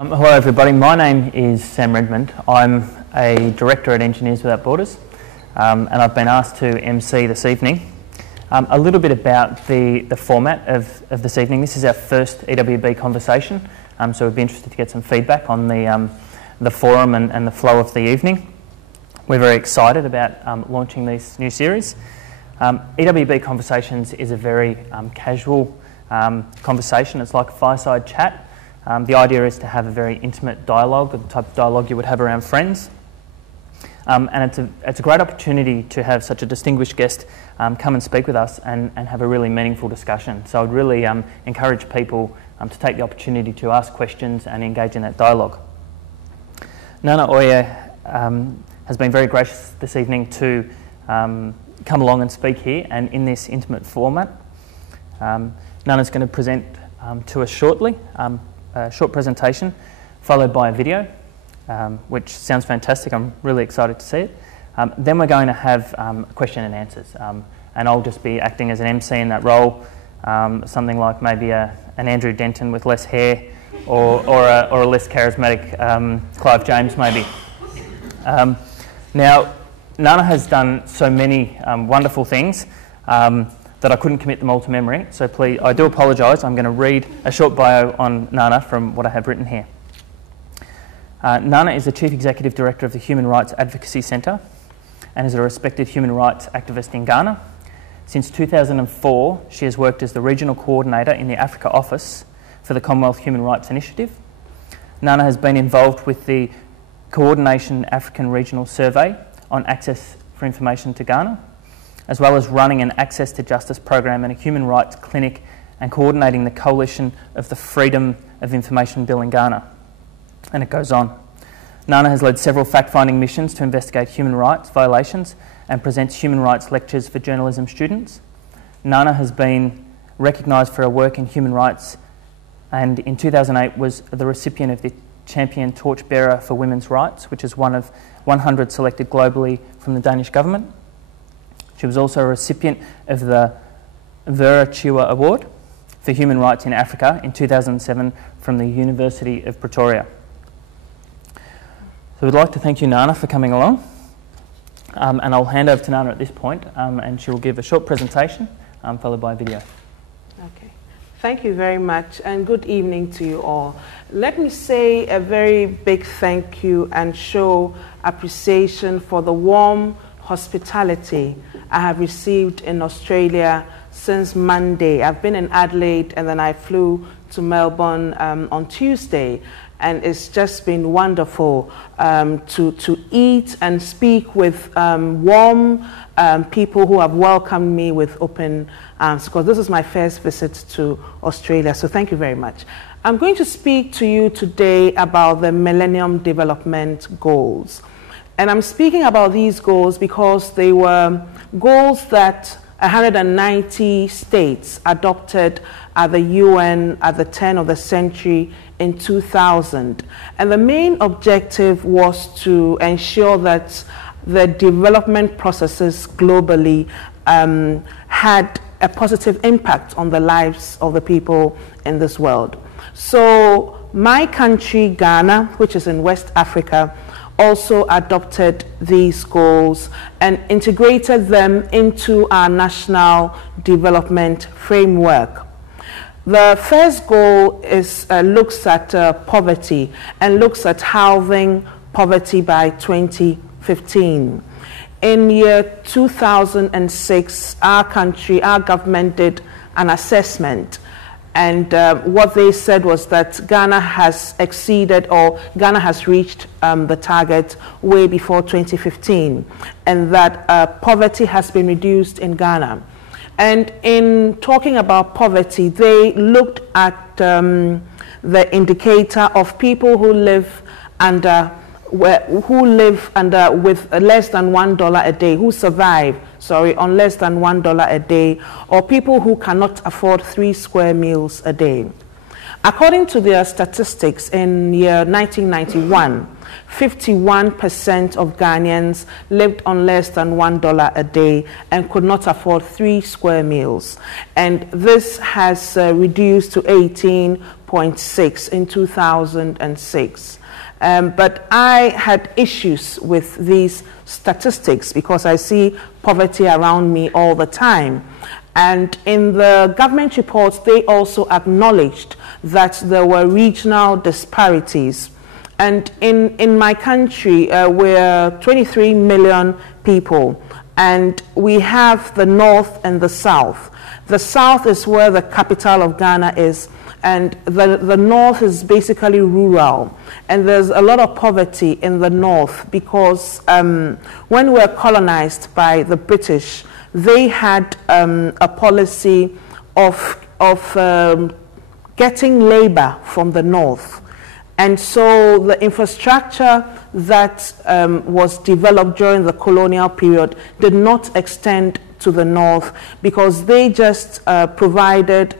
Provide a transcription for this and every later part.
Hello everybody, my name is Sam Redmond. I'm a Director at Engineers Without Borders and I've been asked to MC this evening. A little bit about the format of this evening. This is our first EWB Conversation, so we'd be interested to get some feedback on the forum and the flow of the evening. We're very excited about launching this new series. EWB Conversations is a very casual conversation. It's like a fireside chat. The idea is to have a very intimate dialogue, the type of dialogue you would have around friends. And it's a great opportunity to have such a distinguished guest come and speak with us and have a really meaningful discussion. So I'd really encourage people to take the opportunity to ask questions and engage in that dialogue. Nana Oye has been very gracious this evening to come along and speak here and in this intimate format. Nana's going to present to us shortly. A short presentation followed by a video, which sounds fantastic. I'm really excited to see it. Then we're going to have question and answers, and I'll just be acting as an MC in that role, something like maybe an Andrew Denton with less hair or a less charismatic Clive James maybe. Now, Nana has done so many wonderful things that I couldn't commit them all to memory, so please, I do apologise. I'm going to read a short bio on Nana from what I have written here. Nana is the Chief Executive Director of the Human Rights Advocacy Centre and is a respected human rights activist in Ghana. Since 2004, she has worked as the Regional Coordinator in the Africa Office for the Commonwealth Human Rights Initiative. Nana has been involved with the Coordination African Regional Survey on Access for Information to Ghana, as well as running an Access to Justice program and a human rights clinic and coordinating the coalition of the Freedom of Information Bill in Ghana. And it goes on. Nana has led several fact-finding missions to investigate human rights violations and presents human rights lectures for journalism students. Nana has been recognised for her work in human rights and in 2008 was the recipient of the Champion Torchbearer for Women's Rights, which is one of 100 selected globally from the Danish Government. She was also a recipient of the Vera Chirwa Award for Human Rights in Africa in 2007 from the University of Pretoria. So we'd like to thank you, Nana, for coming along. And I'll hand over to Nana at this point, and she'll give a short presentation, followed by a video. Okay. Thank you very much, and good evening to you all. Let me say a very big thank you and show appreciation for the warm hospitality I have received in Australia since Monday. I've been in Adelaide and then I flew to Melbourne on Tuesday, and it's just been wonderful to eat and speak with warm people who have welcomed me with open arms, because this is my first visit to Australia, so thank you very much. I'm going to speak to you today about the Millennium Development Goals. And I'm speaking about these goals because they were goals that 190 states adopted at the UN at the turn of the century in 2000. And the main objective was to ensure that the development processes globally had a positive impact on the lives of the people in this world. So my country, Ghana, which is in West Africa, also adopted these goals and integrated them into our national development framework. The first goal is looks at poverty and looks at halving poverty by 2015. In year 2006, our government did an assessment, and what they said was that Ghana has exceeded, or Ghana has reached the target way before 2015, and that poverty has been reduced in Ghana. And in talking about poverty, they looked at the indicator of people who live under with less than $1 a day, who survive, on less than $1 a day, or people who cannot afford 3 square meals a day. According to their statistics, in year 1991, 51% of Ghanaians lived on less than $1 a day and could not afford 3 square meals. And this has reduced to 18.6 in 2006. But I had issues with these statistics because I see poverty around me all the time. And in the government reports, they also acknowledged that there were regional disparities. And in my country, we're 23 million people, and we have the north and the south. The south is where the capital of Ghana is, and the north is basically rural. And there's a lot of poverty in the north because when we were colonized by the British, they had a policy of getting labor from the north. And so the infrastructure that was developed during the colonial period did not extend to the north because they just provided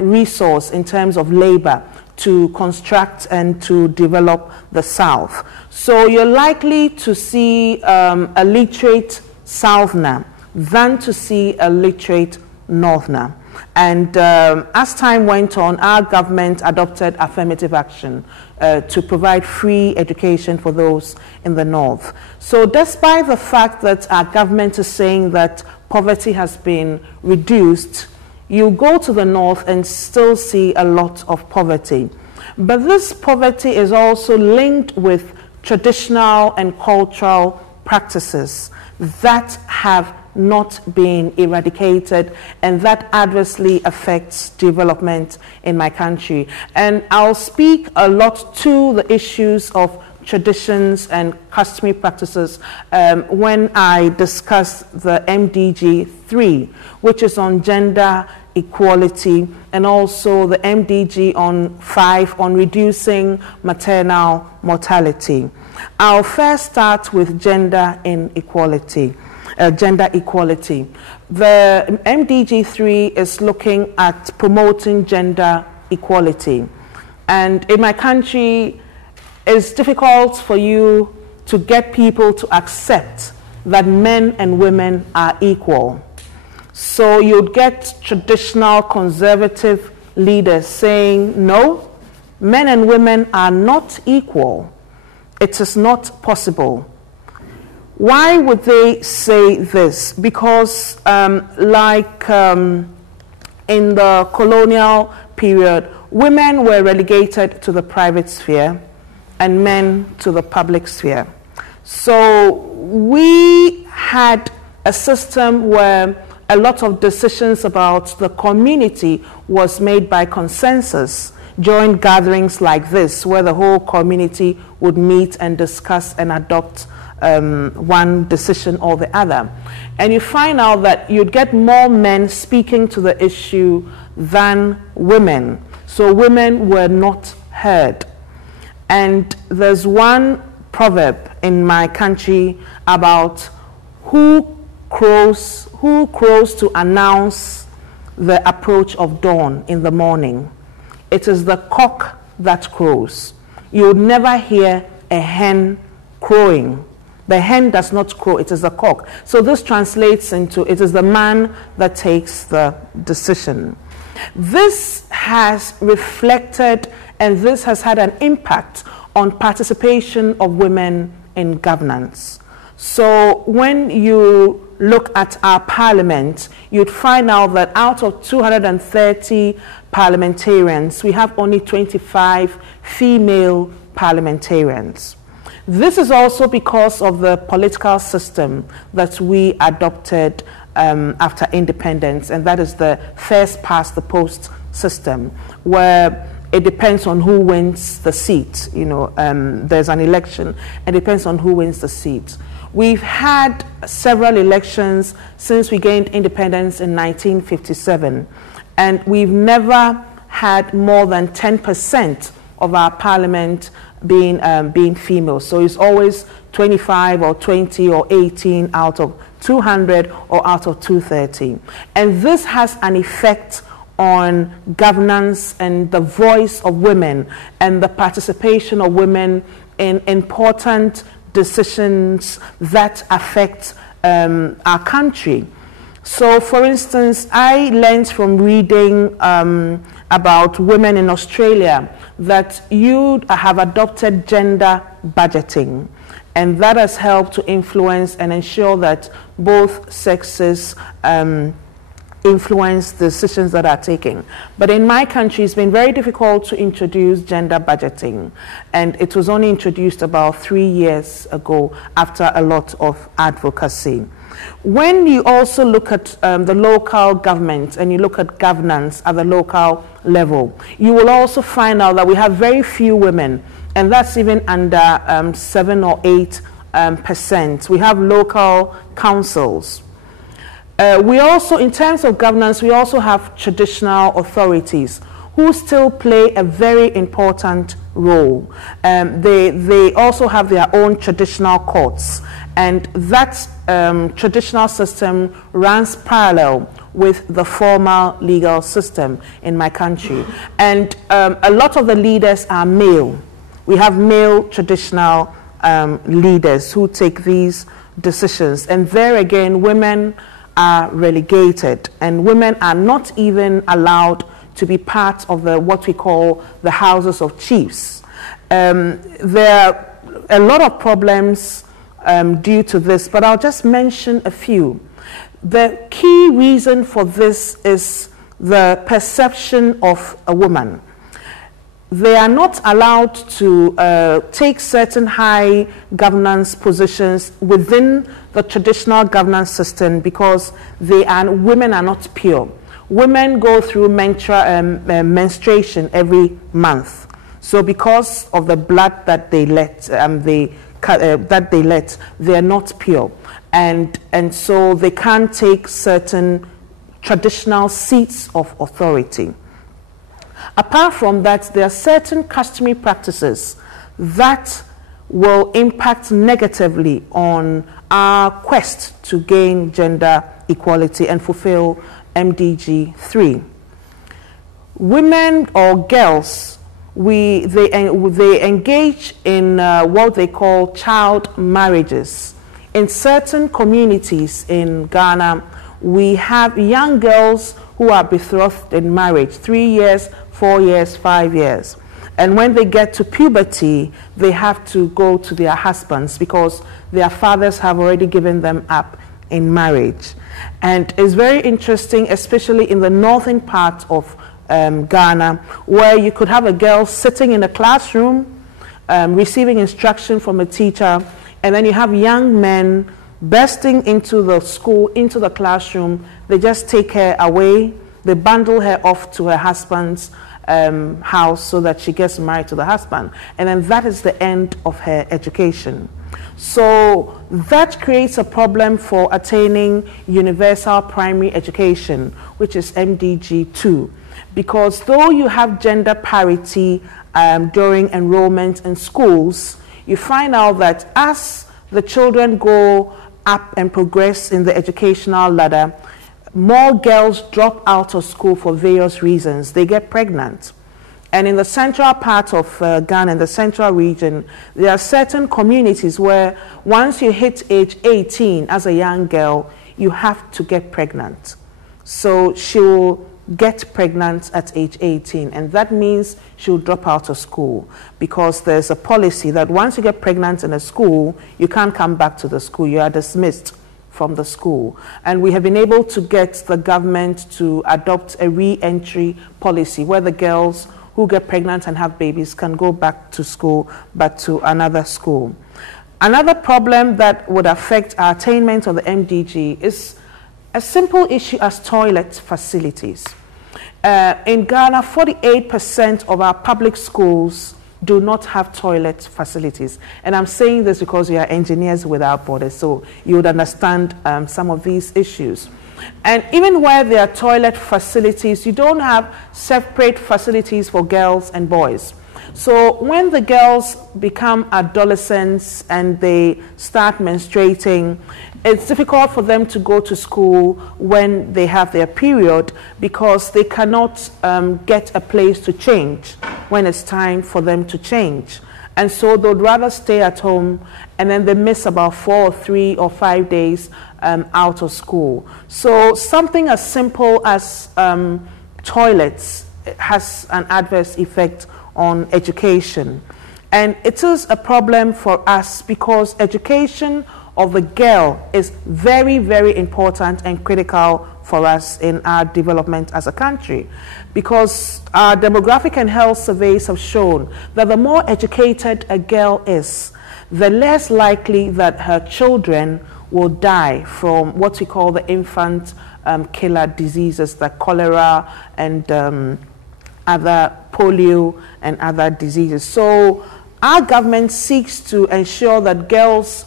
resource in terms of labor to construct and to develop the south. So you're likely to see a literate southerner than to see a literate northerner. And as time went on, our government adopted affirmative action to provide free education for those in the north. So despite the fact that our government is saying that poverty has been reduced, you go to the north and still see a lot of poverty. But this poverty is also linked with traditional and cultural practices that have not been eradicated, and that adversely affects development in my country. And I'll speak a lot to the issues of traditions and customary practices when I discuss the MDG 3, which is on gender equality, and also the MDG on 5 on reducing maternal mortality. I'll first start with gender equality. The MDG 3 is looking at promoting gender equality. And in my country, it's difficult for you to get people to accept that men and women are equal. So you'd get traditional conservative leaders saying, no, men and women are not equal. It is not possible. Why would they say this? Because in the colonial period, women were relegated to the private sphere and men to the public sphere. So we had a system where a lot of decisions about the community was made by consensus during gatherings like this, where the whole community would meet and discuss and adopt one decision or the other. And you find out that you'd get more men speaking to the issue than women. So women were not heard. And there's one proverb in my country about who crows to announce the approach of dawn in the morning. It is the cock that crows. You would never hear a hen crowing. The hen does not crow, it is the cock. So this translates into it is the man that takes the decision. This has reflected and this has had an impact on participation of women in governance. So when you look at our parliament, you'd find out that out of 230 parliamentarians, we have only 25 female parliamentarians. This is also because of the political system that we adopted after independence, and that is the first past the post system, where it depends on who wins the seat. There's an election, and it depends on who wins the seat. We've had several elections since we gained independence in 1957, and we've never had more than 10% of our parliament being female. So it's always 25 or 20 or 18 out of 200 or out of 230. And this has an effect on governance and the voice of women and the participation of women in important decisions that affect our country. So, for instance, I learned from reading about women in Australia that you have adopted gender budgeting, and that has helped to influence and ensure that both sexes influence the decisions that are taken. But in my country, it's been very difficult to introduce gender budgeting, and it was only introduced about 3 years ago after a lot of advocacy. When you also look at the local government and you look at governance at the local level, you will also find out that we have very few women, and that's even under 7 or 8%. We have local councils. We also, in terms of governance, we also have traditional authorities who still play a very important role. They also have their own traditional courts, and that traditional system runs parallel with the formal legal system in my country. And a lot of the leaders are male. We have male traditional leaders who take these decisions, and there again, women are relegated, and women are not even allowed to be part of what we call the houses of chiefs. There are a lot of problems due to this, but I'll just mention a few. The key reason for this is the perception of a woman. They are not allowed to take certain high governance positions within the traditional governance system because women are not pure. Women go through menstruation every month. So because of the blood that they let, they are not pure. And so they can't take certain traditional seats of authority. Apart from that, there are certain customary practices that will impact negatively on our quest to gain gender equality and fulfill MDG 3. Women or girls, they engage in what they call child marriages. In certain communities in Ghana, we have young girls who are betrothed in marriage, 3 years, 4 years, 5 years. And when they get to puberty, they have to go to their husbands because their fathers have already given them up in marriage. And it's very interesting, especially in the northern part of Ghana, where you could have a girl sitting in a classroom, receiving instruction from a teacher, and then you have young men bursting into the school, into the classroom. They just take her away, they bundle her off to her husband's house so that she gets married to the husband. And then that is the end of her education. So that creates a problem for attaining universal primary education, which is MDG 2. Because though you have gender parity during enrollment in schools, you find out that as the children go up and progress in the educational ladder, more girls drop out of school for various reasons. They get pregnant. And in the central part of Ghana, in the central region, there are certain communities where once you hit age 18 as a young girl, you have to get pregnant. So she will get pregnant at age 18, and that means she'll drop out of school because there's a policy that once you get pregnant in a school, you can't come back to the school. You are dismissed from the school. And we have been able to get the government to adopt a re-entry policy where the girls who get pregnant and have babies can go back to school, but to another school. Another problem that would affect our attainment of the MDG is a simple issue as toilet facilities. In Ghana, 48% of our public schools do not have toilet facilities. And I'm saying this because we are engineers without borders, so you would understand some of these issues. And even where there are toilet facilities, you don't have separate facilities for girls and boys. So when the girls become adolescents and they start menstruating, it's difficult for them to go to school when they have their period because they cannot get a place to change when it's time for them to change. And so they'd rather stay at home, and then they miss about 4 or 3 or 5 days out of school. So something as simple as toilets has an adverse effect on education. And it is a problem for us because education of the girl is very, very important and critical for us in our development as a country, because our demographic and health surveys have shown that the more educated a girl is, the less likely that her children will die from what we call the infant killer diseases, like cholera and other polio and other diseases. So our government seeks to ensure that girls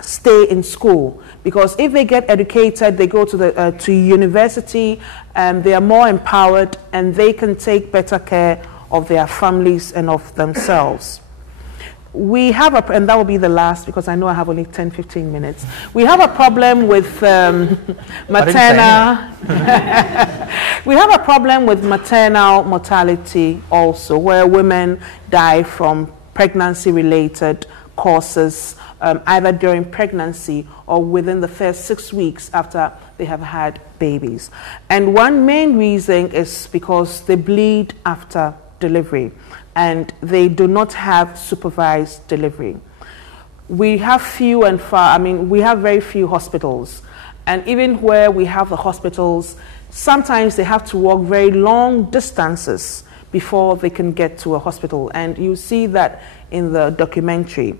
stay in school, because if they get educated, they go to university, they are more empowered and they can take better care of their families and of themselves. We have and that will be the last because I know I have only 10-15 minutes. We have a problem with maternal we have a problem with maternal mortality also, where women die from pregnancy-related causes, either during pregnancy or within the first 6 weeks after they have had babies. And one main reason is because they bleed after delivery and they do not have supervised delivery. We have few and far, we have very few hospitals. And even where we have the hospitals, sometimes they have to walk very long distances before they can get to a hospital. And you see that in the documentary.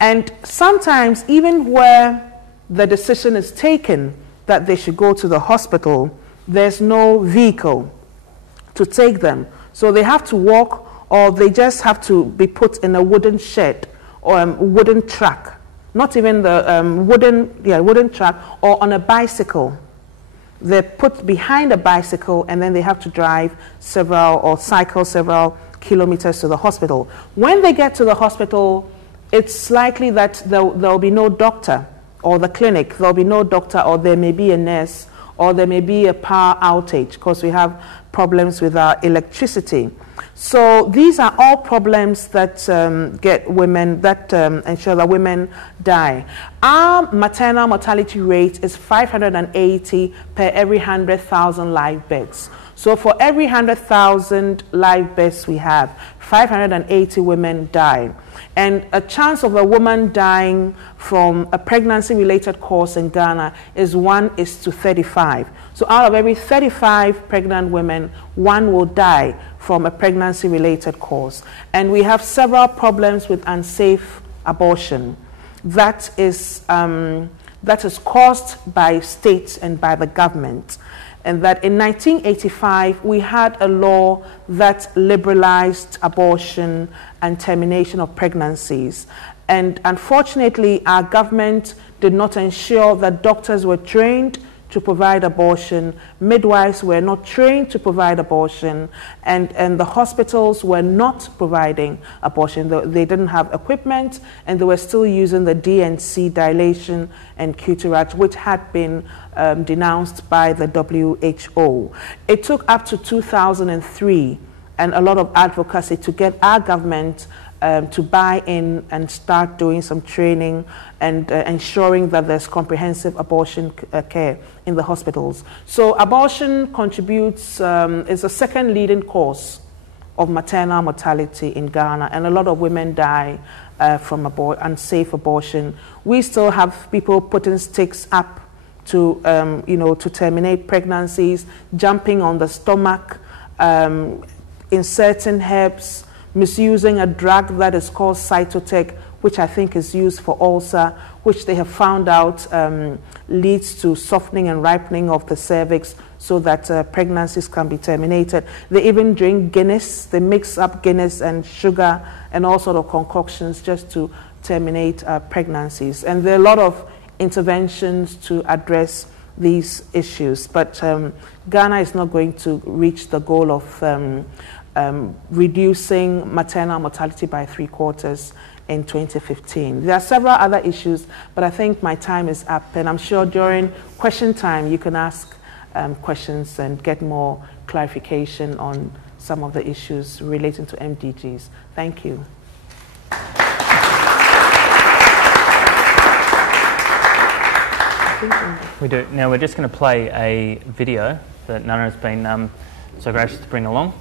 And sometimes, even where the decision is taken that they should go to the hospital, there's no vehicle to take them. So they have to walk, or they just have to be put in a wooden shed or wooden truck. Not even the wooden truck, or on a bicycle. They're put behind a bicycle and then they have to drive cycle several kilometers to the hospital. When they get to the hospital, it's likely that there'll be no doctor, or the clinic, there'll be no doctor, or there may be a nurse, or there may be a power outage because we have problems with our electricity. So these are all problems that ensure that women die. Our maternal mortality rate is 580 per every 100,000 live births. So for every 100,000 live births we have, 580 women die. And a chance of a woman dying from a pregnancy-related cause in Ghana is 1:35. So out of every 35 pregnant women, 1 will die from a pregnancy-related cause. And we have several problems with unsafe abortion. That is caused by states and by the government. And that in 1985, we had a law that liberalized abortion and termination of pregnancies. And unfortunately, our government did not ensure that doctors were trained to provide abortion, midwives were not trained to provide abortion, and the hospitals were not providing abortion. They didn't have equipment, and they were still using the D&C dilation and curettage, which had been denounced by the WHO. It took up to 2003 and a lot of advocacy to get our government to buy in and start doing some training and ensuring that there's comprehensive abortion care in the hospitals. So abortion contributes, is the second leading cause of maternal mortality in Ghana, and a lot of women die from unsafe abortion. We still have people putting sticks up to, to terminate pregnancies, jumping on the stomach, inserting herbs, misusing a drug that is called Cytotec, which I think is used for ulcer, which they have found out leads to softening and ripening of the cervix so that pregnancies can be terminated. They even drink Guinness. They mix up Guinness and sugar and all sort of concoctions just to terminate pregnancies. And there are a lot of interventions to address these issues. But Ghana is not going to reach the goal of reducing maternal mortality by 3/4 in 2015. There are several other issues, but I think my time is up, and I'm sure during question time you can ask questions and get more clarification on some of the issues relating to MDGs. Thank you. We do. Now we're just going to play a video that Nana has been so gracious to bring along.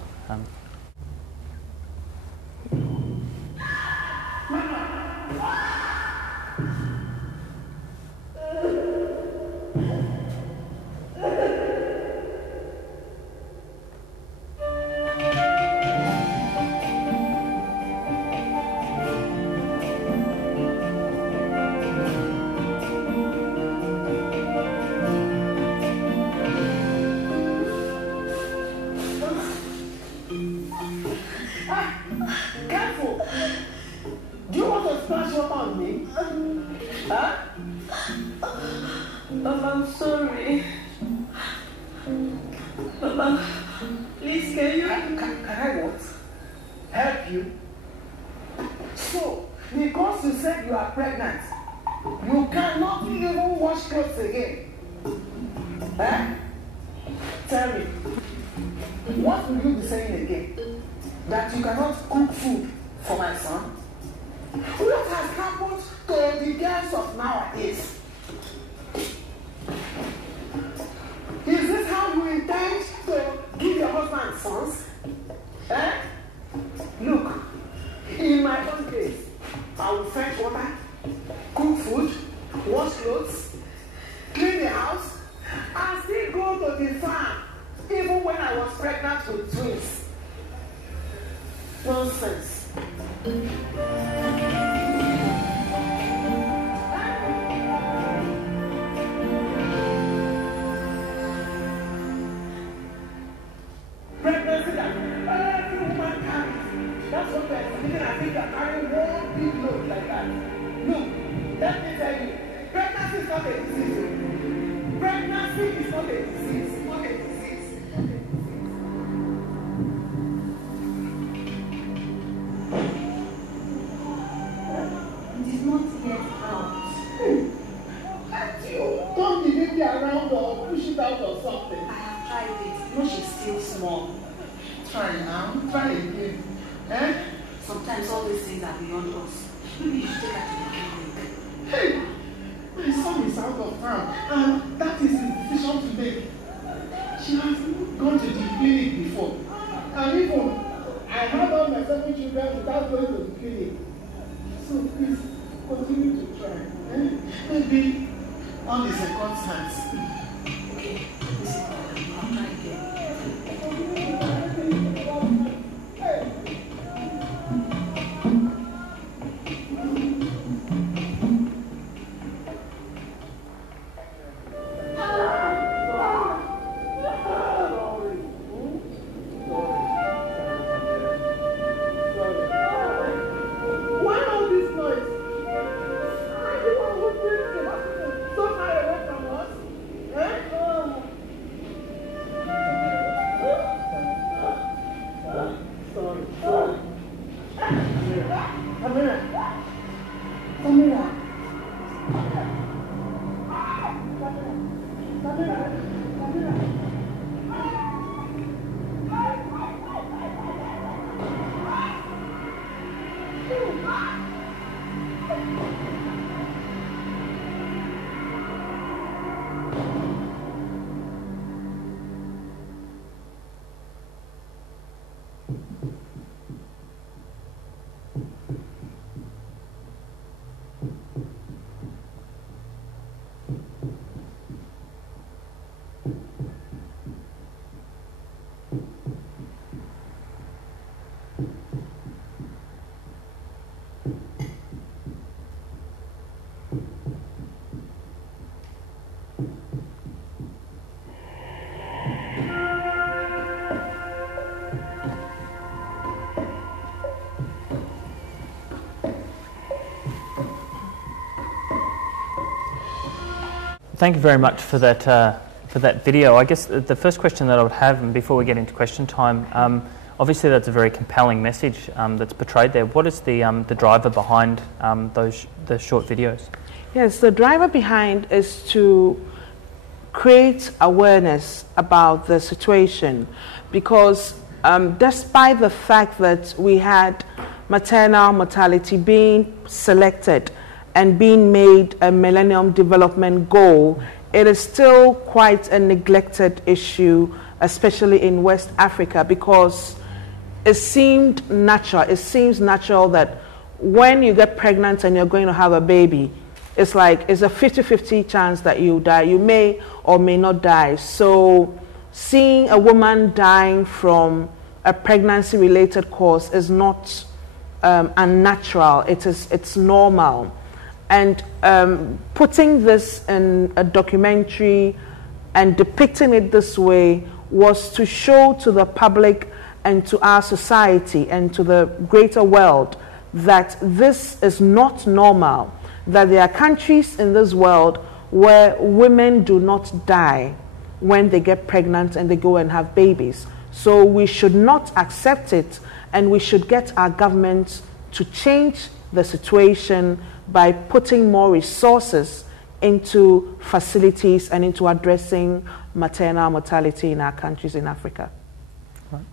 Thank you very much for that video. I guess the first question that I would have, and before we get into question time, Obviously, that's a very compelling message that's portrayed there. What is the driver behind the short videos? Yes, the driver behind is to create awareness about the situation, because despite the fact that we had maternal mortality being selected and being made a Millennium Development Goal, it is still quite a neglected issue, especially in West Africa, because it seems natural that when you get pregnant and you're going to have a baby, it's like it's a 50-50 chance that you die. You may or may not die. So seeing a woman dying from a pregnancy-related cause is not unnatural. It's normal. And putting this in a documentary and depicting it this way was to show to the public and to our society and to the greater world that this is not normal, that there are countries in this world where women do not die when they get pregnant and they go and have babies. So we should not accept it, and we should get our government to change the situation by putting more resources into facilities and into addressing maternal mortality in our countries in Africa. Right.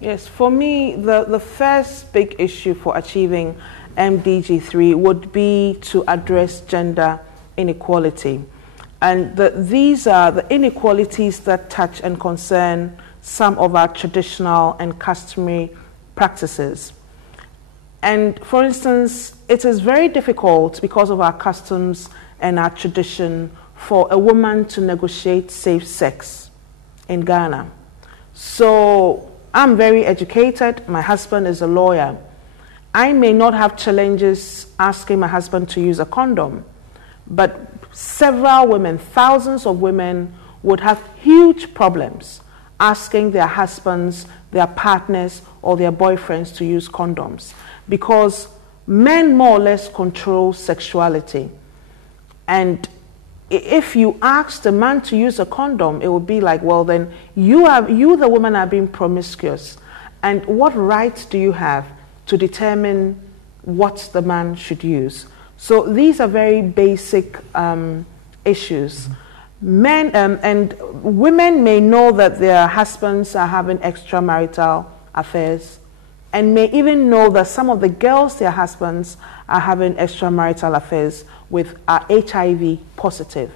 Yes, for me, the first big issue for achieving MDG 3 would be to address gender inequality. And these are the inequalities that touch and concern some of our traditional and customary practices. And for instance, it is very difficult because of our customs and our tradition for a woman to negotiate safe sex in Ghana. So I'm very educated. My husband is a lawyer. I may not have challenges asking my husband to use a condom, but several women, thousands of women, would have huge problems asking their husbands, their partners, or their boyfriends to use condoms, because men more or less control sexuality. And if you ask the man to use a condom, it would be like, well, then you the woman, are being promiscuous. And what right do you have to determine what the man should use? So these are very basic issues. Men and women may know that their husbands are having extramarital affairs, and may even know that some of the girls their husbands are having extramarital affairs with are HIV positive,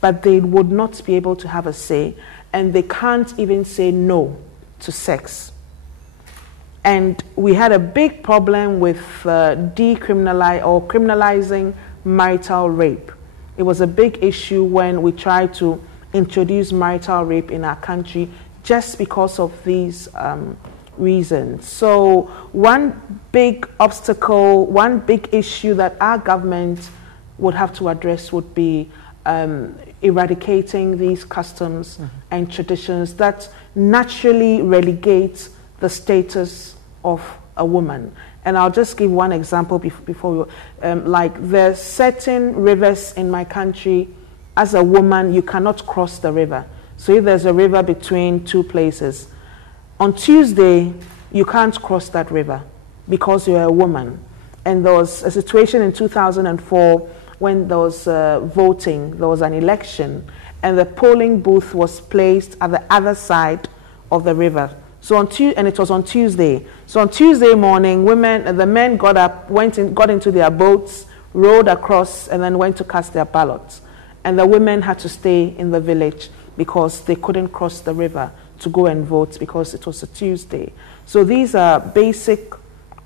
but they would not be able to have a say, and they can't even say no to sex. And we had a big problem with criminalizing marital rape. It was a big issue when we tried to introduce marital rape in our country just because of these reasons. So one big obstacle, one big issue that our government would have to address would be eradicating these customs and traditions that naturally relegate the status of a woman. And I'll just give one example before we, like there's certain rivers in my country, as a woman, you cannot cross the river. So if there's a river between two places, on Tuesday, you can't cross that river because you're a woman. And there was a situation in 2004 when there was voting, there was an election, and the polling booth was placed at the other side of the river. So and it was on Tuesday. So on Tuesday morning, the men got up, got into their boats, rowed across, and then went to cast their ballots. And the women had to stay in the village because they couldn't cross the river to go and vote because it was a Tuesday. So these are basic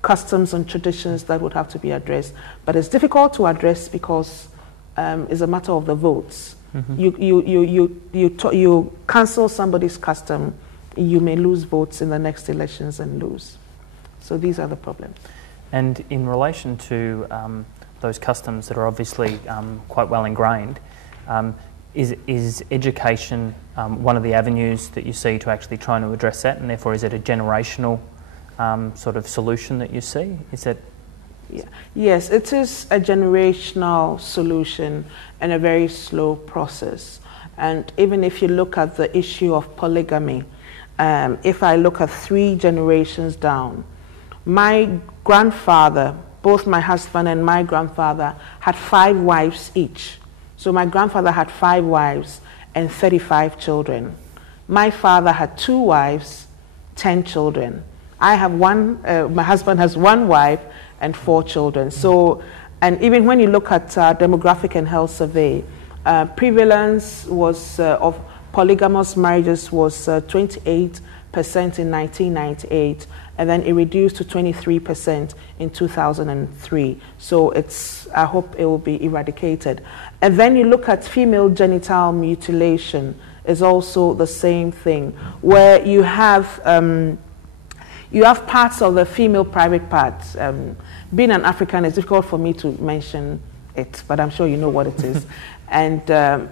customs and traditions that would have to be addressed. But it's difficult to address because it's a matter of the votes. You cancel somebody's custom, you may lose votes in the next elections and lose. So these are the problems. And in relation to those customs that are obviously quite well ingrained, is education one of the avenues that you see to actually trying to address that, and therefore is it a generational sort of solution that you see? Is that... Yeah. Yes, it is a generational solution and a very slow process. And even if you look at the issue of polygamy, if I look at 3 generations down, my grandfather, both my husband and my grandfather, had 5 wives each. So my grandfather had 5 wives and 35 children. My father had 2 wives, 10 children. I have my husband has 1 wife and 4 children. So, and even when you look at demographic and health survey, prevalence was of polygamous marriages was 28% in 1998, and then it reduced to 23% in 2003. So I hope it will be eradicated. And then you look at female genital mutilation, is also the same thing, where you have parts of the female private parts. Being an African, it's difficult for me to mention it, but I'm sure you know what it is. And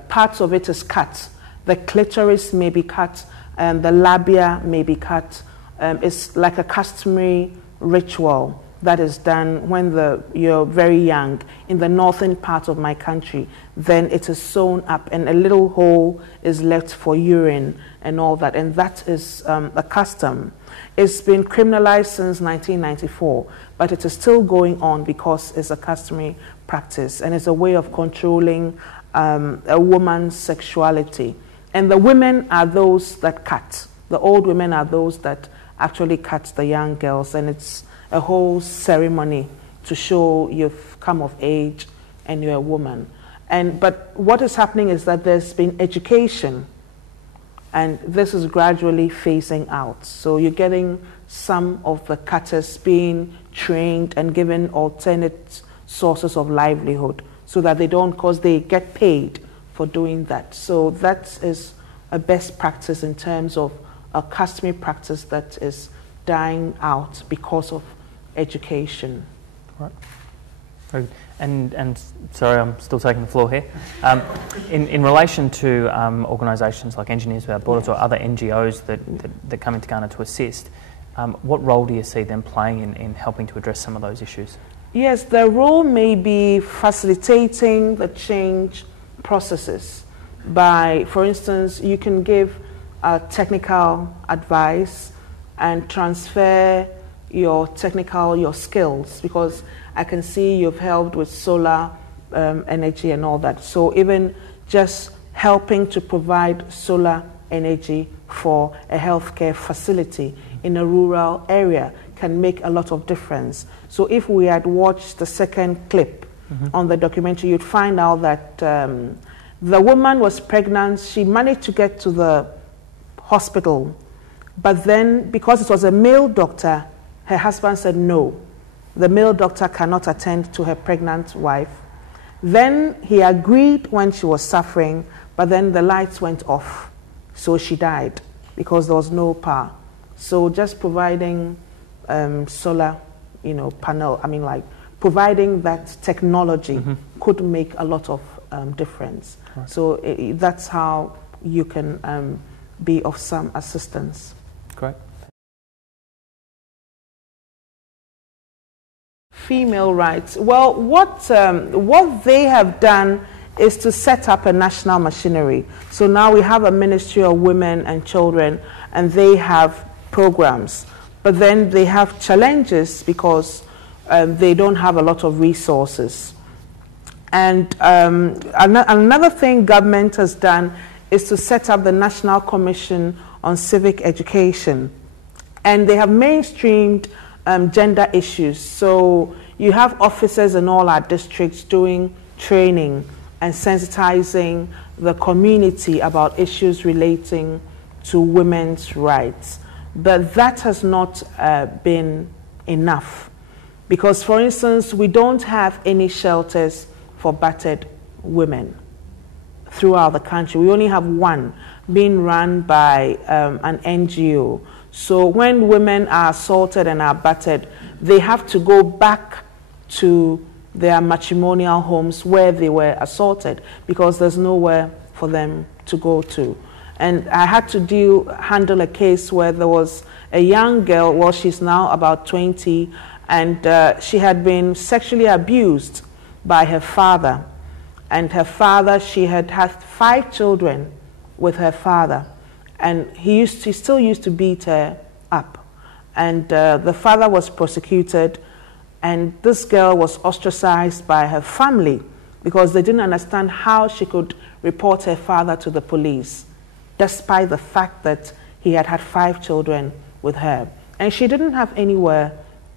parts of it is cut. The clitoris may be cut, and the labia may be cut. It's like a customary ritual that is done when you're very young. In the northern part of my country, then it is sewn up and a little hole is left for urine and all that, and that is a custom. It's been criminalized since 1994, but it is still going on because it's a customary practice and it's a way of controlling a woman's sexuality. And the women are those that cut. The old women are those that actually cut the young girls, and it's a whole ceremony to show you've come of age and you're a woman. But what is happening is that there's been education, and this is gradually phasing out. So you're getting some of the cutters being trained and given alternate sources of livelihood so that they don't, because they get paid for doing that. So that is a best practice in terms of a customary practice that is dying out because of education. Right. Very good. And sorry, I'm still taking the floor here. In relation to organisations like Engineers Without Borders or other NGOs that come into Ghana to assist, what role do you see them playing in helping to address some of those issues? Yes, their role may be facilitating the change processes by, for instance, you can give technical advice and transfer your skills, because I can see you've helped with solar energy and all that. So even just helping to provide solar energy for a healthcare facility in a rural area can make a lot of difference. So if we had watched the second clip on the documentary, you'd find out that the woman was pregnant. She managed to get to the hospital, but then because it was a male doctor, her husband said no. The male doctor cannot attend to her pregnant wife. Then he agreed when she was suffering, but then the lights went off, so she died because there was no power. So just providing solar, panel, providing that technology could make a lot of difference. Right. So that's how you can be of some assistance. Great. Female rights. Well, what they have done is to set up a national machinery. So now we have a Ministry of Women and Children, and they have programs. But then they have challenges because they don't have a lot of resources. And another thing government has done is to set up the National Commission on Civic Education. And they have mainstreamed gender issues. So you have officers in all our districts doing training and sensitizing the community about issues relating to women's rights. But that has not been enough. Because, for instance, we don't have any shelters for battered women throughout the country. We only have one being run by an NGO. So when women are assaulted and are battered, they have to go back to their matrimonial homes where they were assaulted because there's nowhere for them to go to. And I had to handle a case where there was a young girl, well, she's now about 20, and she had been sexually abused by her father. And her father, she had 5 children with her father. And he still used to beat her up. And the father was prosecuted, and this girl was ostracized by her family because they didn't understand how she could report her father to the police, despite the fact that he had 5 children with her. And she didn't have anywhere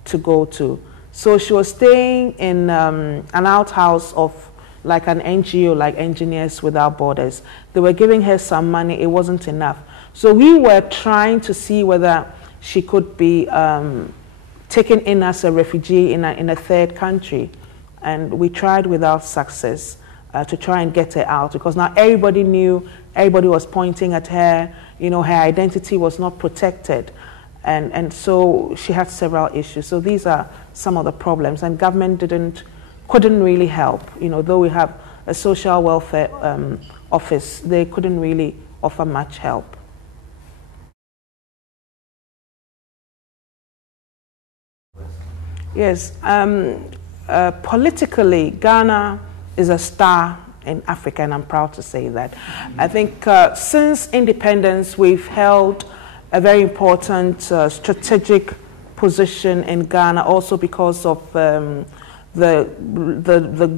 to go to. So she was staying in an outhouse of like an NGO, like Engineers Without Borders. They were giving her some money. It wasn't enough. So we were trying to see whether she could be taken in as a refugee in a third country. And we tried without success to try and get her out, because now everybody knew, everybody was pointing at her, you know, her identity was not protected. And so she had several issues. So these are some of the problems, and government couldn't really help. You know, though we have a social welfare office, they couldn't really offer much help. Yes, politically, Ghana is a star in Africa, and I'm proud to say that. I think since independence, we've held a very important strategic position in Ghana, also because of the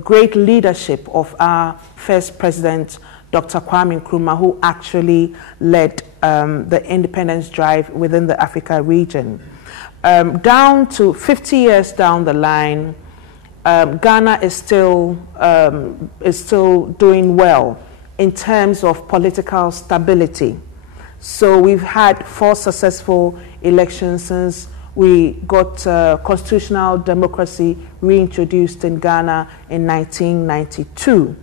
great leadership of our first president, Dr. Kwame Nkrumah, who actually led the independence drive within the Africa region. Down to 50 years down the line, Ghana is still doing well in terms of political stability. So we've had 4 successful elections since we got constitutional democracy reintroduced in Ghana in 1992.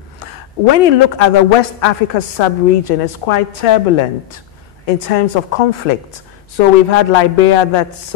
When you look at the West Africa sub-region, it's quite turbulent in terms of conflict. So we've had Liberia that's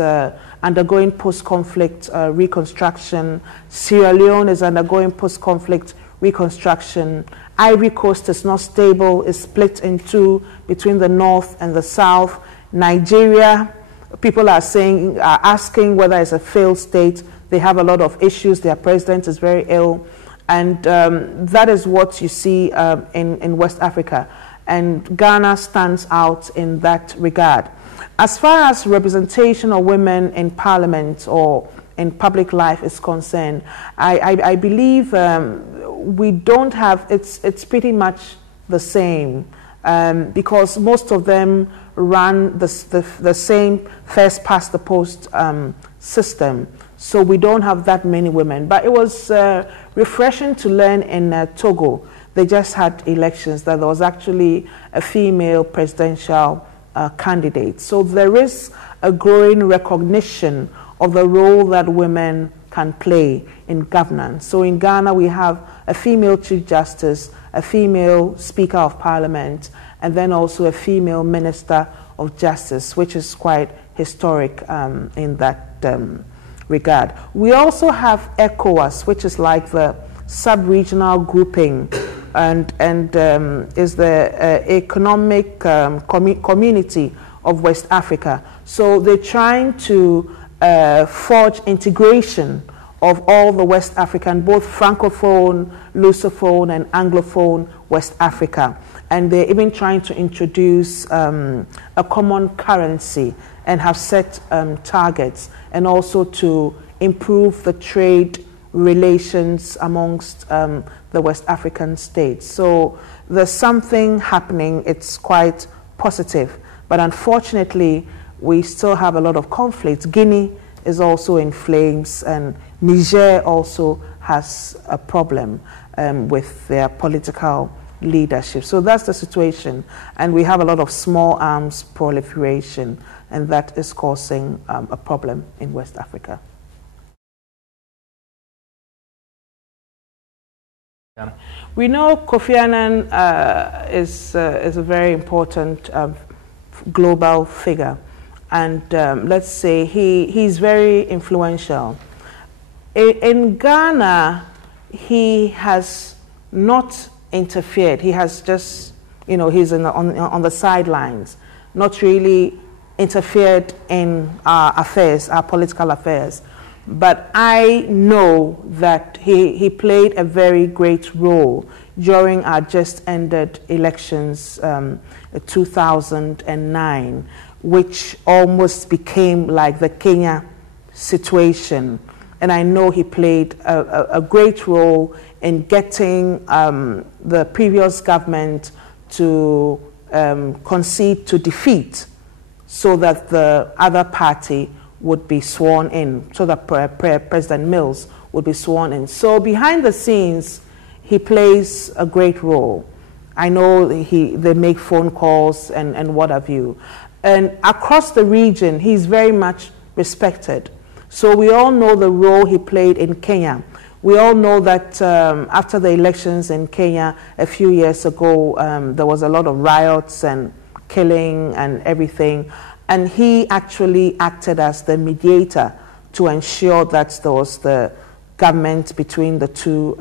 undergoing post-conflict reconstruction. Sierra Leone is undergoing post-conflict reconstruction. Ivory Coast is not stable, it's split in 2 between the north and the south. Nigeria, people are asking whether it's a failed state. They have a lot of issues. Their president is very ill. And that is what you see in West Africa. And Ghana stands out in that regard. As far as representation of women in parliament or in public life is concerned, I believe we don't have, it's pretty much the same, because most of them run the same first past the post system. So we don't have that many women. But it was refreshing to learn in Togo. They just had elections that there was actually a female presidential candidate. So there is a growing recognition of the role that women can play in governance. So in Ghana, we have a female Chief Justice, a female Speaker of Parliament, and then also a female Minister of Justice, which is quite historic in that regard. We also have ECOWAS, which is like the sub-regional grouping and is the economic community of West Africa. So they're trying to forge integration of all the West African, both Francophone, Lusophone, and Anglophone West Africa. And they're even trying to introduce a common currency and have set targets, and also to improve the trade relations amongst the West African states. So there's something happening. It's quite positive. But unfortunately, we still have a lot of conflicts. Guinea is also in flames, and Niger also has a problem with their political leadership. So that's the situation. And we have a lot of small arms proliferation, and that is causing a problem in West Africa. Yeah. We know Kofi Annan is a very important global figure, and let's say he's very influential. In Ghana, he has not interfered. He has just you know, he's on the sidelines, not really interfered in our affairs, our political affairs. But I know that he played a very great role during our just ended elections, 2009, which almost became like the Kenya situation. And I know he played a great role in getting the previous government to concede to defeat so that the other party would be sworn in, so that President Mills would be sworn in. So behind the scenes, he plays a great role. I know they make phone calls and what have you. And across the region, he's very much respected. So we all know the role he played in Kenya. We all know that after the elections in Kenya a few years ago, there was a lot of riots and killing and everything. And he actually acted as the mediator to ensure that there was the government between the two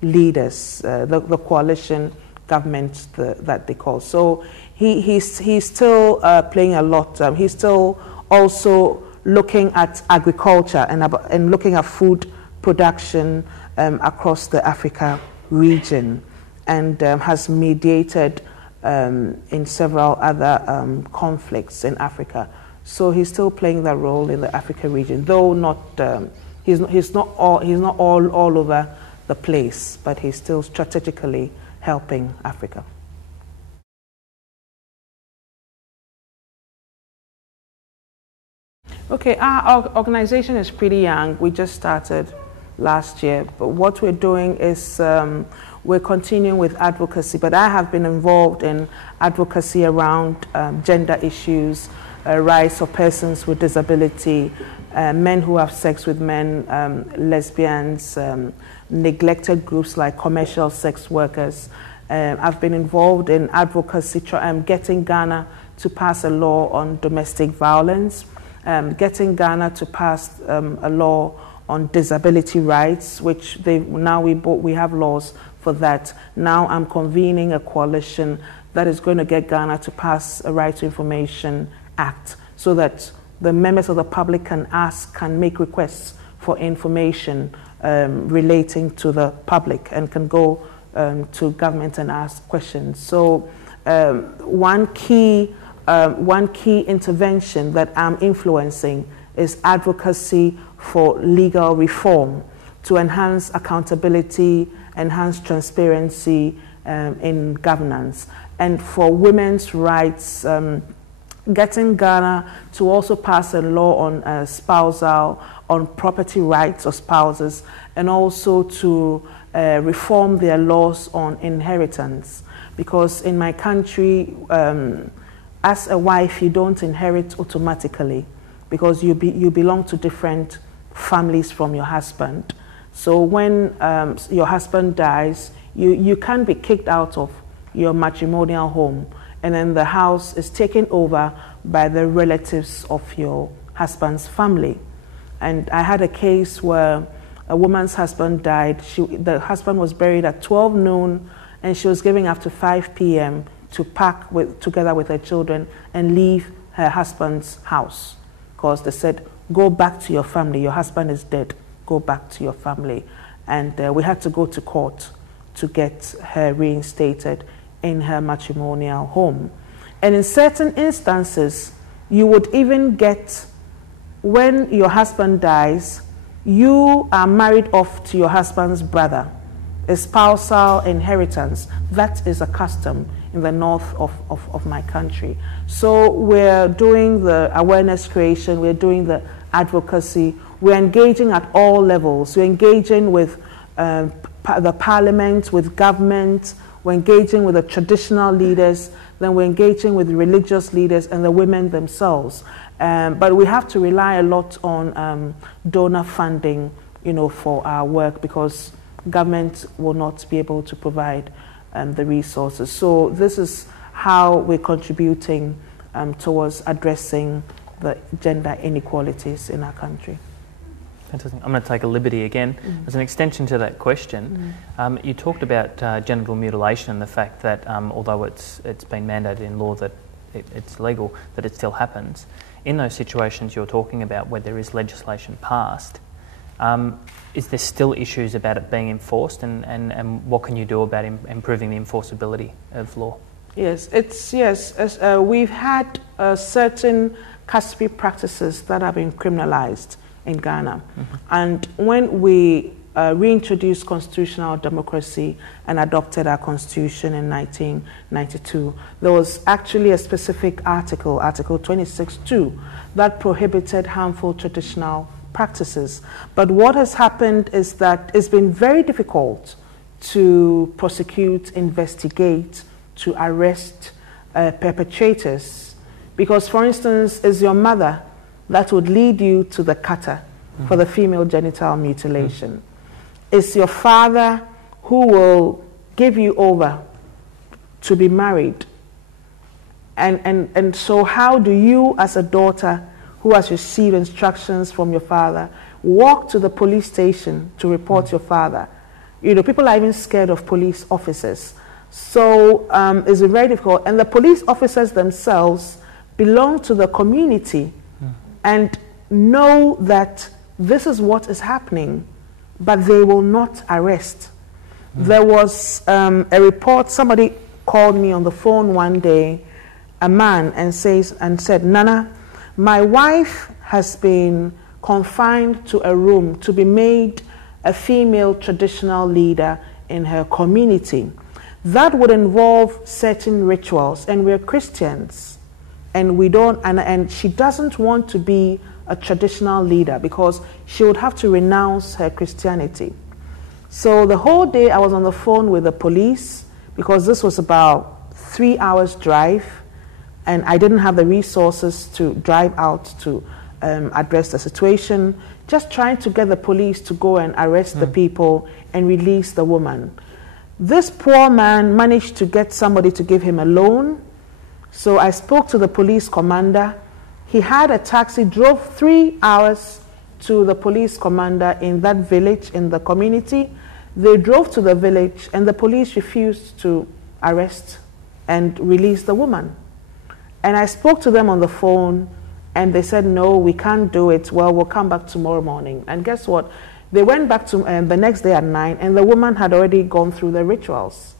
leaders, the coalition government that they call. So he's still playing a lot. He's still also looking at agriculture and looking at food production across the Africa region, and has mediated in several other conflicts in Africa. So he's still playing that role in the Africa region, though not he's not all over the place, but he's still strategically helping Africa. Okay, our organization is pretty young. We just started last year, but what we're doing is we're continuing with advocacy, but I have been involved in advocacy around gender issues, rights of persons with disability, men who have sex with men, lesbians, neglected groups like commercial sex workers. I've been involved in advocacy, getting Ghana to pass a law on domestic violence, getting Ghana to pass a law on disability rights, which we have laws for that. Now I'm convening a coalition that is going to get Ghana to pass a Right to Information Act so that the members of the public can make requests for information relating to the public and can go to government and ask questions. So one key intervention that I'm influencing is advocacy for legal reform to enhance accountability, enhance transparency in governance, and for women's rights, getting Ghana to also pass a law on on property rights of spouses, and also to reform their laws on inheritance. Because in my country, as a wife, you don't inherit automatically because you belong to different families from your husband. So when your husband dies, you can't be kicked out of your matrimonial home, and then the house is taken over by the relatives of your husband's family. And I had a case where a woman's husband died. The husband was buried at 12 noon, and she was giving up to 5 p.m. to pack together with her children and leave her husband's house, because they said, go back to your family, your husband is dead, go back to your family. And we had to go to court to get her reinstated in her matrimonial home. And in certain instances, you would even get, when your husband dies, you are married off to your husband's brother, a spousal inheritance. That is a custom in the north of my country. So we're doing the awareness creation, we're doing the advocacy, we're engaging at all levels. We're engaging with the parliament, with government, we're engaging with the traditional leaders, then we're engaging with religious leaders and the women themselves. But we have to rely a lot on donor funding, for our work, because government will not be able to provide the resources. So this is how we're contributing towards addressing the gender inequalities in our country. Fantastic. I'm going to take a liberty again. As an extension to that question, you talked about genital mutilation and the fact that although it's been mandated in law that it's legal, that it still happens. In those situations you're talking about where there is legislation passed, is there still issues about it being enforced, and what can you do about improving the enforceability of law? Yes, we've had certain customary practices that have been criminalized in Ghana. And when we reintroduced constitutional democracy and adopted our constitution in 1992, there was actually a specific article, Article 26.2, that prohibited harmful traditional practices. But what has happened is that it's been very difficult to prosecute, investigate, to arrest perpetrators. Because, for instance, it's your mother that would lead you to the cutter for the female genital mutilation. It's your father who will give you over to be married. And so how do you, as a daughter who has received instructions from your father, walk to the police station to report your father? You know, people are even scared of police officers. So it's very difficult. And the police officers themselves belong to the community and know that this is what is happening, but they will not arrest. There was a report, somebody called me on the phone one day, a man, and said, Nana, my wife has been confined to a room to be made a female traditional leader in her community. That would involve certain rituals, and we're Christians. And we don't, and she doesn't want to be a traditional leader because she would have to renounce her Christianity. So the whole day I was on the phone with the police because this was about 3 hours drive, and I didn't have the resources to drive out to address the situation, just trying to get the police to go and arrest the people and release the woman. This poor man managed to get somebody to give him a loan. So I spoke to the police commander. He had a taxi, drove 3 hours to the police commander in that village, in the community. They drove to the village, and the police refused to arrest and release the woman. And I spoke to them on the phone, and they said, no, we can't do it. Well, we'll come back tomorrow morning. And guess what? They went back to the next day at 9, and the woman had already gone through the rituals.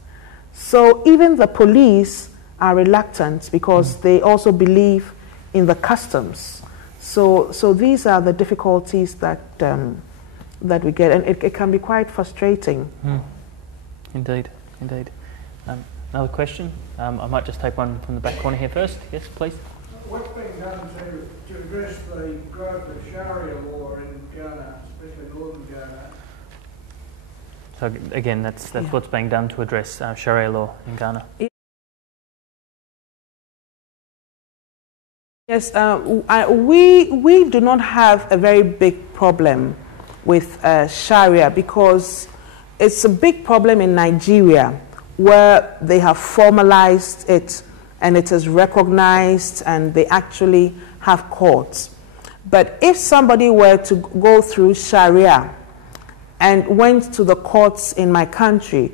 So even the police are reluctant because they also believe in the customs. So these are the difficulties that that we get, and it can be quite frustrating. Indeed. Another question? I might just take one from the back corner here first. Yes, please. What's being done to address the growth of CHRI law in Ghana, especially northern Ghana? So again, that's what's being done to address Sharia law in Ghana. Yes, we do not have a very big problem with Sharia because it's a big problem in Nigeria where they have formalized it and it is recognized and they actually have courts. But if somebody were to go through Sharia and went to the courts in my country,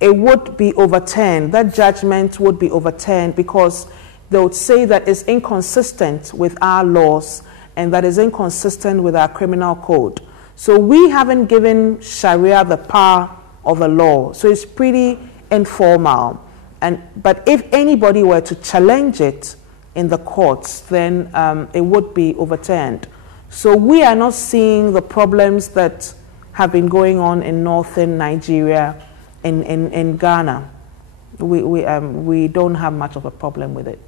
it would be overturned. That judgment would be overturned because they would say that it's inconsistent with our laws and that is inconsistent with our criminal code. So we haven't given Sharia the power of the law. So it's pretty informal. But if anybody were to challenge it in the courts, then it would be overturned. So we are not seeing the problems that have been going on in northern Nigeria, in Ghana. We don't have much of a problem with it.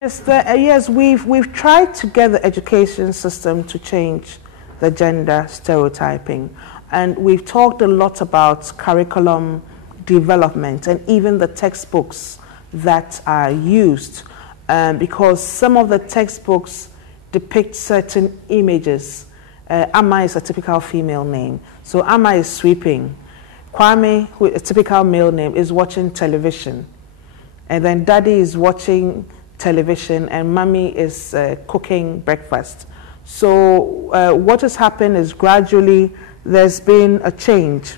Yes, we've tried to get the education system to change the gender stereotyping, and we've talked a lot about curriculum development and even the textbooks that are used, because some of the textbooks depict certain images. Amma is a typical female name, so Amma is sweeping. Kwame, who is a typical male name, is watching television, and then Daddy is watching television, and mommy is cooking breakfast. So what has happened is gradually there's been a change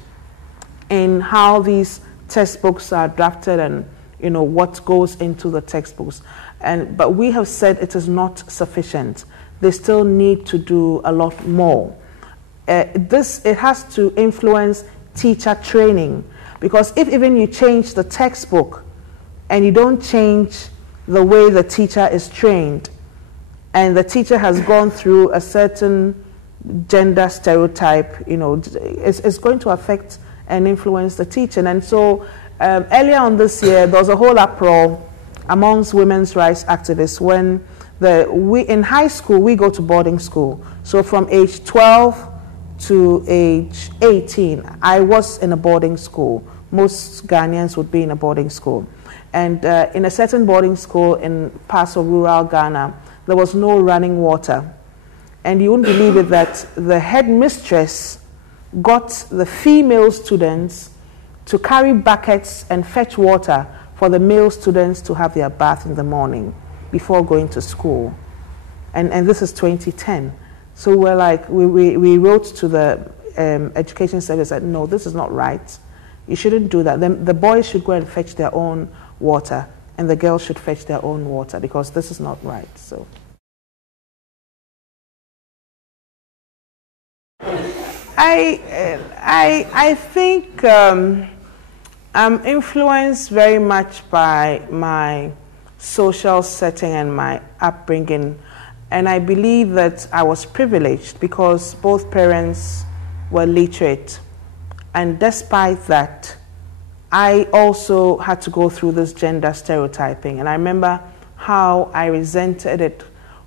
in how these textbooks are drafted and what goes into the textbooks. But we have said it is not sufficient. They still need to do a lot more. It has to influence teacher training, because if even you change the textbook and you don't change the way the teacher is trained, and the teacher has gone through a certain gender stereotype, it's going to affect and influence the teaching. And so earlier on this year, there was a whole uproar amongst women's rights activists when in high school, we go to boarding school. So from age 12 to age 18, I was in a boarding school. Most Ghanaians would be in a boarding school. And in a certain boarding school in parts of rural Ghana, there was no running water. And you wouldn't believe it that the headmistress got the female students to carry buckets and fetch water for the male students to have their bath in the morning before going to school. And this is 2010. So we're like, we wrote to the education service that, no, this is not right. You shouldn't do that. Then the boys should go and fetch their own water, and the girls should fetch their own water, because this is not right. So. I think I'm influenced very much by my social setting and my upbringing, and I believe that I was privileged because both parents were literate, and despite that, I also had to go through this gender stereotyping. And I remember how I resented it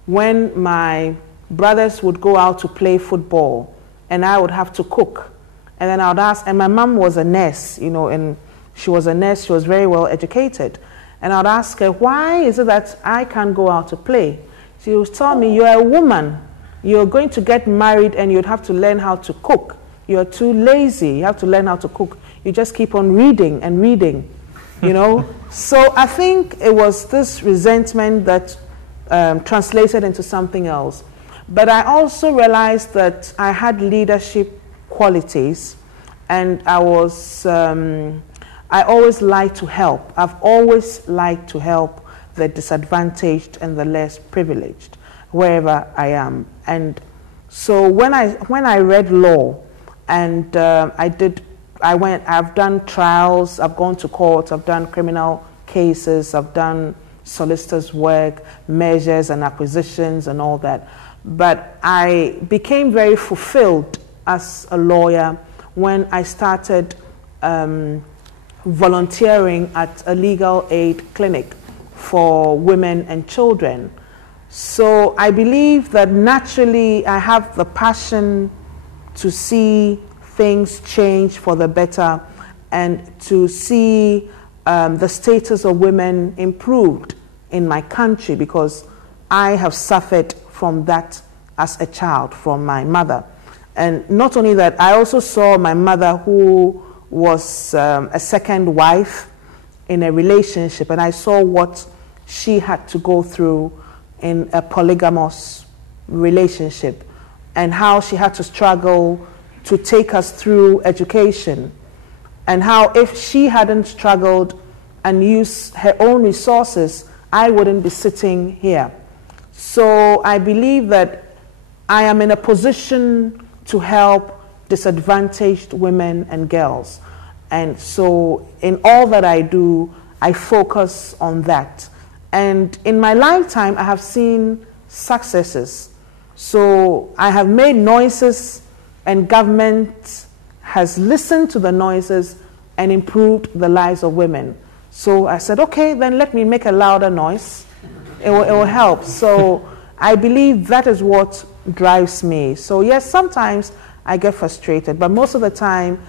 when my brothers would go out to play football and I would have to cook. And then I would ask, and my mom was a nurse, and she was a nurse, she was very well educated. And I would ask her, why is it that I can't go out to play? She would tell me, you're a woman, you're going to get married and you'd have to learn how to cook. You're too lazy, you have to learn how to cook. You just keep on reading and reading, So I think it was this resentment that translated into something else. But I also realized that I had leadership qualities, and I always like to help. I've always liked to help the disadvantaged and the less privileged, wherever I am. And so when I read law, and I've done trials, I've gone to court, I've done criminal cases, I've done solicitor's work, measures and acquisitions and all that. But I became very fulfilled as a lawyer when I started volunteering at a legal aid clinic for women and children. So I believe that naturally I have the passion to see things change for the better and to see the status of women improved in my country, because I have suffered from that as a child from my mother. And not only that, I also saw my mother, who was a second wife in a relationship, and I saw what she had to go through in a polygamous relationship and how she had to struggle to take us through education, and how if she hadn't struggled and used her own resources, I wouldn't be sitting here. So I believe that I am in a position to help disadvantaged women and girls. And so in all that I do, I focus on that. And in my lifetime, I have seen successes. So I have made noises, and government has listened to the noises and improved the lives of women. So I said, okay, then let me make a louder noise. It will help. So I believe that is what drives me. So yes, sometimes I get frustrated, but most of the time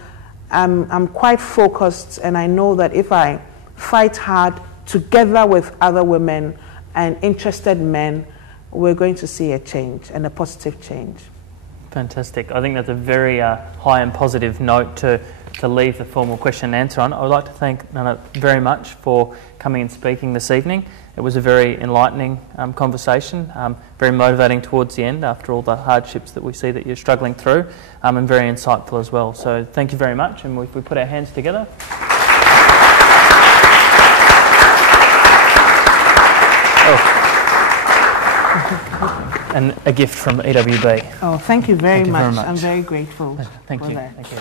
I'm quite focused, and I know that if I fight hard together with other women and interested men, we're going to see a change, and a positive change. Fantastic. I think that's a very high and positive note to to leave the formal question and answer on, I would like to thank Nana very much for coming and speaking this evening. It was a very enlightening conversation, very motivating towards the end after all the hardships that we see that you're struggling through, and very insightful as well. So thank you very much, and if we put our hands together. And a gift from EWB. Oh, thank you very much. I'm very grateful. Thank you. That. Thank you.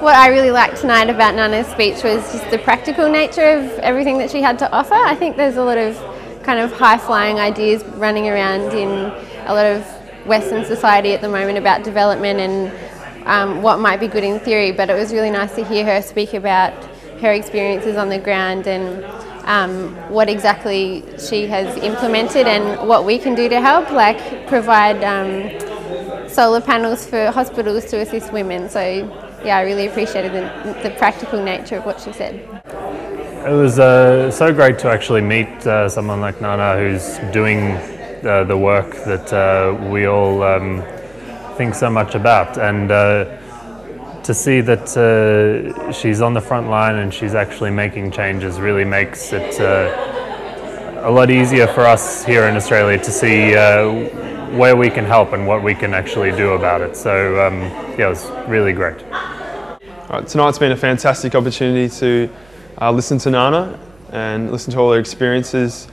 What I really liked tonight about Nana's speech was just the practical nature of everything that she had to offer. I think there's a lot of kind of high-flying ideas running around in a lot of Western society at the moment about development and what might be good in theory, but it was really nice to hear her speak about her experiences on the ground and what exactly she has implemented and what we can do to help, like provide solar panels for hospitals to assist women. So yeah, I really appreciated the practical nature of what she said. It was so great to actually meet someone like Nana who's doing the work that we all think so much about, and to see that she's on the front line and she's actually making changes really makes it a lot easier for us here in Australia to see where we can help and what we can actually do about it. So yeah, it was really great. Tonight's been a fantastic opportunity to listen to Nana and listen to all her experiences.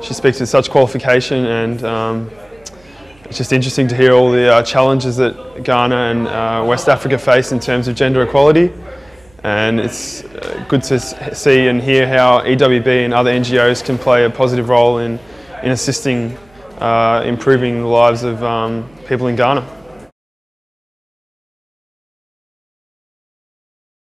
She speaks with such qualification, and it's just interesting to hear all the challenges that Ghana and West Africa face in terms of gender equality. And it's good to see and hear how EWB and other NGOs can play a positive role in assisting improving the lives of people in Ghana.